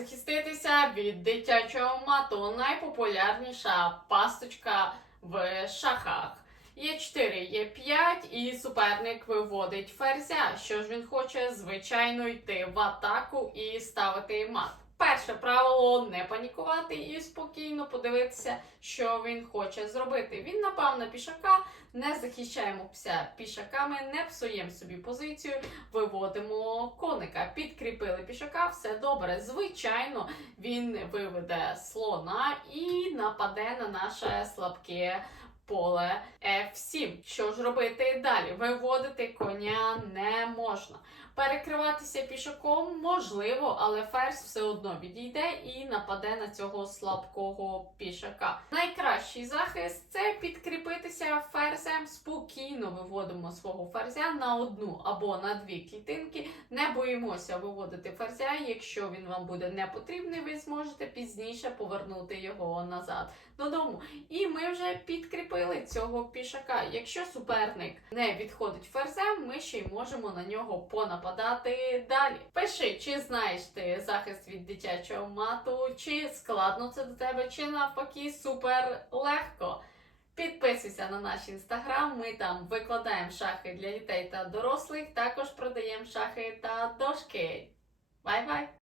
захиститися від дитячого мату? Найпопулярніша пасточка в шахах. Є 4, є 5, і суперник виводить ферзя. Що ж він хоче? Звичайно, йти в атаку і ставити мат. Перше правило не панікувати і спокійно подивитися, що він хоче зробити. Він напав на пішака, не захищаємося пішаками, не псуємо собі позицію, виводимо коника. Підкріпили пішака, все добре. Звичайно, він виведе слона і нападе на наше слабке поле F7. Що ж робити далі? Виводити коня не можна. Перекриватися пішаком можливо, але ферзь все одно відійде і нападе на цього слабкого пішака. Найкращий захист це підкріпитися ферзем. Спокійно виводимо свого ферзя на одну або на дві клітинки. Не боїмося виводити ферзя. Якщо він вам буде не потрібний, ви зможете пізніше повернути його назад додому. І ми вже підкріпили цього пішака. Якщо суперник не відходить ферзем, ми ще й можемо на нього понападати далі. Пиши, чи знаєш ти захист від дитячого мату, чи складно це до тебе, чи навпаки супер легко. Підписуйся на наш інстаграм. Ми там викладаємо шахи для дітей та дорослих. Також продаємо шахи та дошки. Бай-бай!